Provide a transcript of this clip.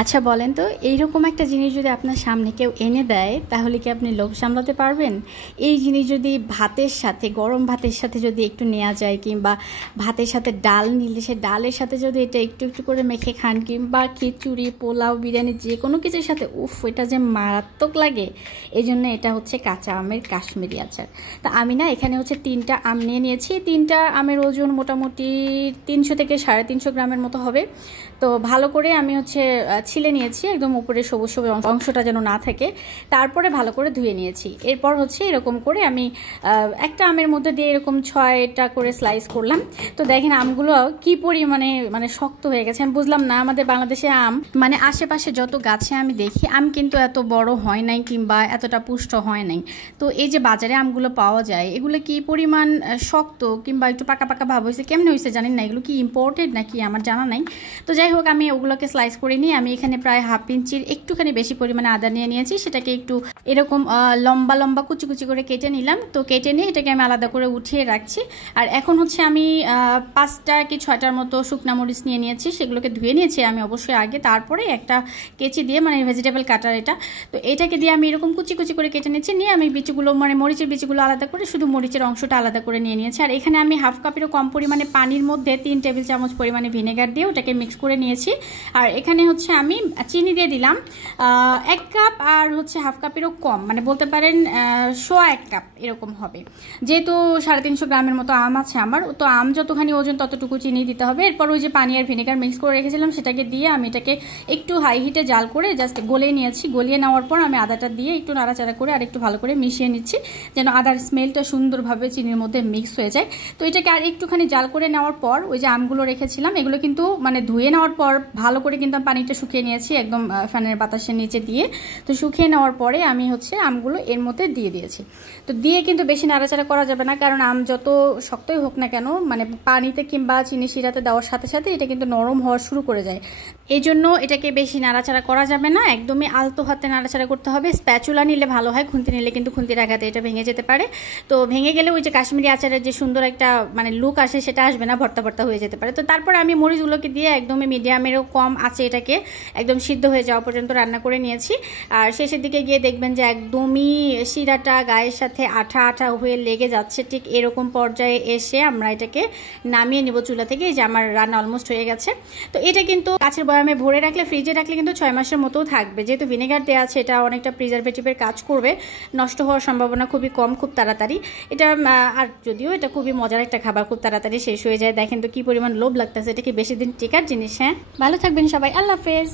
আচ্ছা বলেন তো, এইরকম একটা জিনিস যদি আপনার সামনে কেউ এনে দেয় তাহলে কি আপনি লোভ সামলাতে পারবেন? এই জিনিস যদি ভাতের সাথে, গরম ভাতের সাথে যদি একটু নেওয়া যায়, কিংবা ভাতের সাথে ডাল নিলে সে ডালের সাথে যদি এটা একটু একটু করে মেখে খান, কিংবা খিচুড়ি, পোলাও, বিরিয়ানি, যে কোনো কিছুর সাথে, উফ, এটা যে মারাত্মক লাগে। এই জন্য এটা হচ্ছে কাঁচা আমের কাশ্মীরি আচার। তা আমি না এখানে হচ্ছে 3টা আম নিয়ে নিয়েছি। 3টা আমের ওজন মোটামুটি 300 থেকে 350 গ্রামের মতো হবে। তো ভালো করে আমি হচ্ছে ছিলে নিয়েছি, একদম উপরে সবুজ সবুজ অংশটা যেন না থাকে। তারপরে ভালো করে ধুয়ে নিয়েছি। এরপর হচ্ছে এরকম করে আমি একটা আমের মধ্যে দিয়ে এরকম 6টা করে স্লাইস করলাম। তো দেখেন আমগুলো কি পরিমাণে মানে শক্ত হয়ে গেছে। আমি বুঝলাম না, আমাদের বাংলাদেশে আম মানে আশেপাশে যত গাছে আমি দেখি আম কিন্তু এত বড় হয় নাই কিংবা এতটা পুষ্ট হয় নাই। তো এই যে বাজারে আমগুলো পাওয়া যায়, এগুলো কি পরিমাণ শক্ত কিংবা একটু পাকা পাকা ভাব হয়েছে, কেমনে হয়েছে জানেন না, এগুলো কি ইম্পোর্টেড নাকি আমার জানা নাই। তো যাই হোক, আমি ওগুলোকে স্লাইস করে নিয়ে আমি এখানে প্রায় হাফ ইঞ্চির একটুখানি বেশি পরিমাণে আদা নিয়ে নিয়েছি। সেটাকে একটু এরকম লম্বা লম্বা কুচি কুচি করে কেটে নিলাম। তো কেটে নিয়ে এটাকে আমি আলাদা করে উঠিয়ে রাখছি। আর এখন হচ্ছে আমি 5টা কি 6টার মতো শুকনা মরিচ নিয়ে নিয়েছি। সেগুলোকে ধুয়ে নিয়েছি আমি অবশ্যই আগে, তারপরে একটা কেচি দিয়ে, মানে ভেজিটেবল কাটার এটা, তো এটাকে দিয়ে আমি এরকম কুচি কুচি করে কেটে নিচ্ছি। নিয়ে আমি বিচিগুলো, মানে মরিচের বিচিগুলো আলাদা করে শুধু মরিচের অংশটা আলাদা করে নিয়ে নিয়েছি। আর এখানে আমি হাফ কাপেরও কম পরিমাণে পানির মধ্যে 3 টেবিল চামচ পরিমাণে ভিনেগার দিয়ে ওটাকে মিক্স করে নিয়েছি। আর এখানে হচ্ছে আমি চিনি দিয়ে দিলাম 1 কাপ, আর হচ্ছে হাফ কাপেরও কম, মানে বলতে পারেন 1.25 কাপ এরকম হবে। যেহেতু 350 গ্রামের মতো আম আছে আমার, তো আম যতখানি ওজন ততটুকু চিনি দিতে হবে। এরপর ওই যে পানি আর ভিনেগার মিক্স করে রেখেছিলাম সেটাকে দিয়ে আমি এটাকে একটু হাই হিটে জাল করে জাস্ট গলিয়ে নিয়েছি। গলিয়ে নেওয়ার পর আমি আদাটা দিয়ে একটু নাড়াচাড়া করে আর একটু ভালো করে মিশিয়ে নিচ্ছি, যেন আদার স্মেলটা সুন্দরভাবে চিনির মধ্যে মিক্স হয়ে যায়। তো এটাকে আর একটুখানি জাল করে নেওয়ার পর ওই যে আমগুলো রেখেছিলাম, এগুলো কিন্তু মানে ধুয়ে নেওয়ার পর ভালো করে কিন্তু পানিটা শুকিয়ে নিয়েছি একদম ফ্যানের বাতাসের নিচে দিয়ে। তো শুকিয়ে নেওয়ার পরে আমি হচ্ছে আমগুলো এর মধ্যে দিয়ে দিয়েছি। তো দিয়ে কিন্তু বেশি নাড়াচাড়া করা যাবে না, কারণ আম যত শক্তই হোক না কেন, মানে পানিতে কিংবা চিনি শিরাতে দেওয়ার সাথে সাথে এটা কিন্তু নরম হওয়া শুরু করে যায়। এই জন্য এটাকে বেশি নাড়াচাড়া করা যাবে না, একদমই আলতো হাতে নাড়াচাড়া করতে হবে। স্প্যাচুলা নিলে ভালো হয়, খুন্তি নিলে কিন্তু খুন্তির আঘাতে এটা ভেঙে যেতে পারে। তো ভেঙে গেলে ওই যে কাশ্মীরি আচারের যে সুন্দর একটা মানে লুক আসে সেটা আসবে না, ভর্তা ভর্তা হয়ে যেতে পারে। তো তারপরে আমি মরিচগুলোকে দিয়ে একদমই মিডিয়ামেরও কম আছে এটাকে একদম সিদ্ধ হয়ে যাওয়া পর্যন্ত রান্না করে নিয়েছি। আর শেষের দিকে গিয়ে দেখবেন যে একদমই শিরাটা গায়ের সাথে আঠা আঠা হয়ে লেগে যাচ্ছে। ঠিক এরকম পর্যায়ে এসে আমরা এটাকে নামিয়ে নিব চুলা থেকে। এই যে আমার রান্না অলমোস্ট হয়ে গেছে। তো এটা কিন্তু কাঁচের বয়ামে ভরে রাখলে, ফ্রিজে রাখলে কিন্তু 6 মাসের মতো থাকবে। যেহেতু ভিনেগার দেওয়া আছে, এটা অনেকটা প্রিজারভেটিভের কাজ করবে, নষ্ট হওয়ার সম্ভাবনা খুবই কম, খুব তাড়াতাড়ি এটা। আর যদিও এটা খুবই মজার একটা খাবার, খুব তাড়াতাড়ি শেষ হয়ে যায়। দেখেন তো কি পরিমাণ লোভ লাগতেছে, এটা কি বেশি দিন টেকার জিনিস? হ্যাঁ, ভালো থাকবেন সবাই, আল্লাহ হাফেজ।